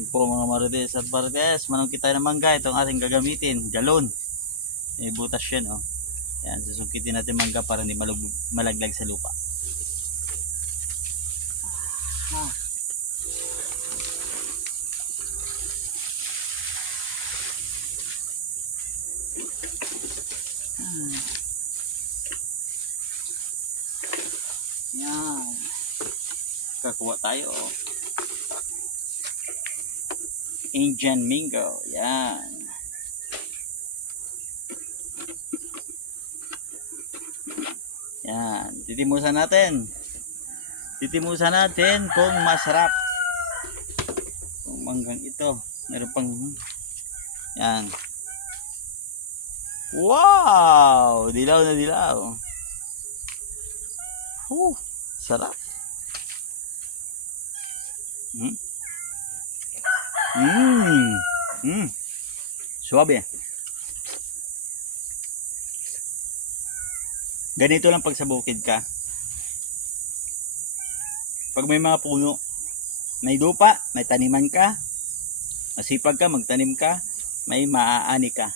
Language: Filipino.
Yun po mga marites at marites, manungkit tayo ng mangga. Itong ating gagamitin, galon. May butas yan, oh. Yan, susungkitin natin mangga para hindi malaglag sa lupa. Yan. Kakuha tayo, oh. Indian Mingo. Yan. Yan. Titimusan natin. Titimusan natin kung masarap. Kung manggang ito. Meron pang... Yan. Wow! Dilaw na dilaw. Sarap. Suabe. Ganito lang pag sa bukid ka. Pag may mga puno, may lupa, may taniman ka, masipag ka, magtanim ka, may maaani ka.